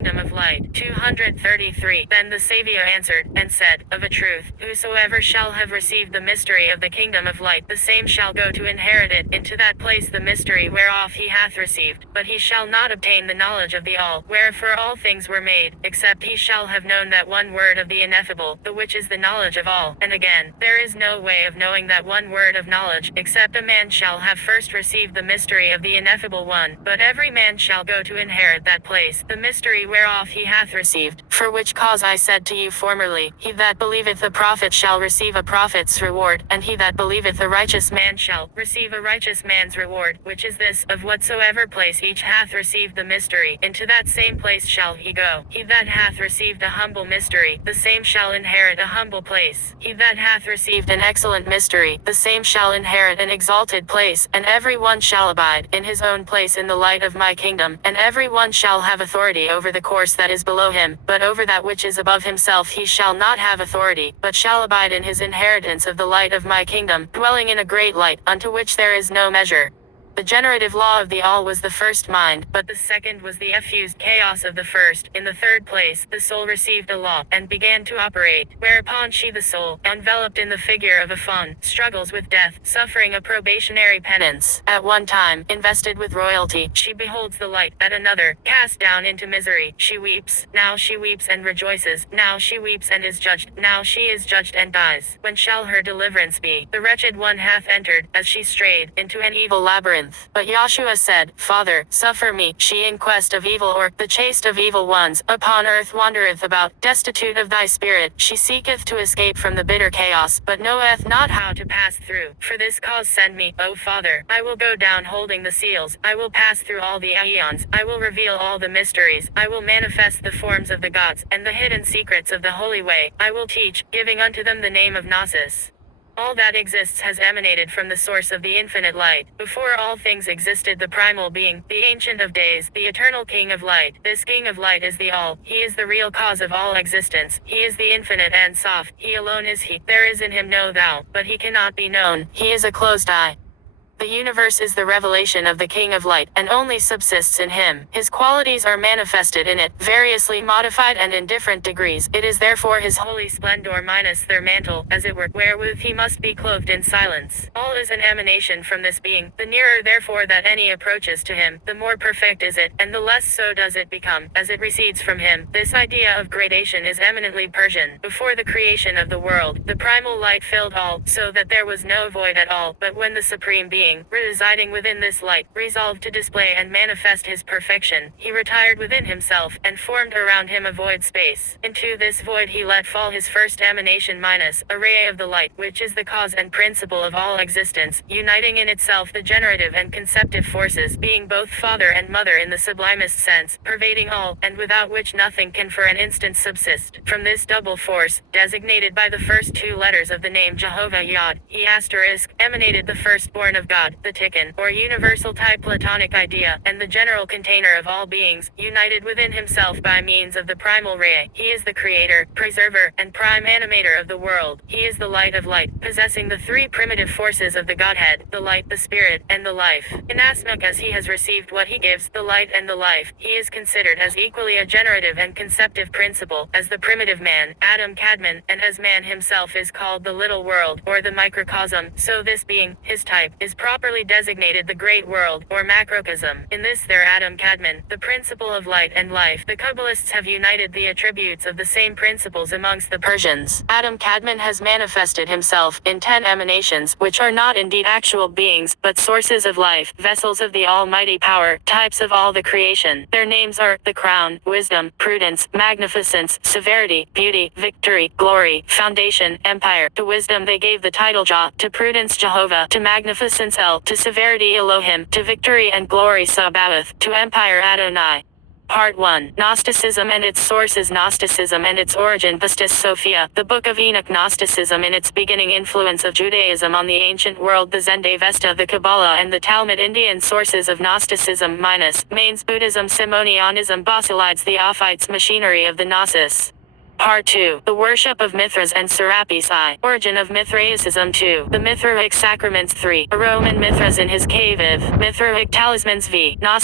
kingdom of light. 233. Then the Savior answered, and said, Of a truth, whosoever shall have received the mystery of the kingdom of light, the same shall go to inherit it, into that place the mystery whereof he hath received. But he shall not obtain the knowledge of the all, wherefore all things were made, except he shall have known that one word of the ineffable, the which is the knowledge of all. And again, there is no way of knowing that one word of knowledge, except a man shall have first received the mystery of the ineffable one. But every man shall go to inherit that place, the mystery whereof he hath received. For which cause I said to you formerly, he that believeth a prophet shall receive a prophet's reward, and he that believeth a righteous man shall receive a righteous man's reward, which is this, of whatsoever place each hath received the mystery, into that same place shall he go. He that hath received a humble mystery, the same shall inherit a humble place. He that hath received an excellent mystery, the same shall inherit an exalted place, and every one shall abide in his own place in the light of my kingdom, and every one shall have authority over the course that is below him, but over that which is above himself he shall not have authority, but shall abide in his inheritance of the light of my kingdom, dwelling in a great light, unto which there is no measure. The generative law of the all was the first mind, but the second was the effused chaos of the first. In the third place, the soul received a law, and began to operate, whereupon she the soul, enveloped in the figure of a fawn, struggles with death, suffering a probationary penance. At one time, invested with royalty, she beholds the light, at another, cast down into misery. She weeps, now she weeps and rejoices, now she weeps and is judged, now she is judged and dies. When shall her deliverance be? The wretched one hath entered, as she strayed, into an evil labyrinth. But Yahshua said, Father, suffer me, she in quest of evil, or the chaste of evil ones, upon earth wandereth about, destitute of thy spirit. She seeketh to escape from the bitter chaos, but knoweth not how to pass through. For this cause send me, O Father. I will go down holding the seals. I will pass through all the aeons. I will reveal all the mysteries. I will manifest the forms of the gods, and the hidden secrets of the holy way. I will teach, giving unto them the name of Gnosis. All that exists has emanated from the source of the infinite light. Before all things existed the primal being, the ancient of days, the eternal king of light. This king of light is the all. He is the real cause of all existence. He is the infinite and soft. He alone is he. There is in him no thou, but he cannot be known. He is a closed eye. The universe is the revelation of the King of Light, and only subsists in him. His qualities are manifested in it, variously modified and in different degrees. It is therefore his holy splendor minus their mantle, as it were, wherewith he must be clothed in silence. All is an emanation from this being. The nearer therefore that any approaches to him, the more perfect is it, and the less so does it become, as it recedes from him. This idea of gradation is eminently Persian. Before the creation of the world, the primal light filled all, so that there was no void at all. But when the Supreme Being, residing within this light, resolved to display and manifest his perfection, he retired within himself, and formed around him a void space. Into this void he let fall his first emanation minus, a ray of the light, which is the cause and principle of all existence, uniting in itself the generative and conceptive forces, being both father and mother in the sublimest sense, pervading all, and without which nothing can for an instant subsist. From this double force, designated by the first two letters of the name Jehovah Yod, he asterisk, emanated the firstborn of God, the Tikkun, or universal type Platonic idea, and the general container of all beings, united within himself by means of the primal ray. He is the creator, preserver, and prime animator of the world. He is the light of light, possessing the three primitive forces of the Godhead, the light, the spirit, and the life. Inasmuch as he has received what he gives, the light and the life, he is considered as equally a generative and conceptive principle, as the primitive man, Adam Kadmon, and as man himself is called the little world, or the microcosm, so this being, his type, is properly designated the great world, or macrocosm. In this their Adam Kadmon, the principle of light and life. The Kabbalists have united the attributes of the same principles amongst the Persians. Adam Kadmon has manifested himself in 10 emanations, which are not indeed actual beings, but sources of life, vessels of the almighty power, types of all the creation. Their names are, the crown, wisdom, prudence, magnificence, severity, beauty, victory, glory, foundation, empire. To wisdom they gave the title Jah, to prudence Jehovah, to magnificence El, to severity Elohim, to victory and glory Sabaoth, to empire Adonai. Part 1. Gnosticism and its source is Gnosticism and its origin Pistis Sophia, the Book of Enoch. Gnosticism in its beginning influence of Judaism on the ancient world, the Zend Avesta, the Kabbalah and the Talmud. Indian sources of Gnosticism minus, Mains Buddhism, Simonianism, Basilides, the Ophites, machinery of the Gnosis. Part 2. The worship of Mithras and Serapis I. Origin of Mithraicism 2. The Mithraic sacraments 3. A Roman Mithras in his cave. Mithraic talismans v. Gnostic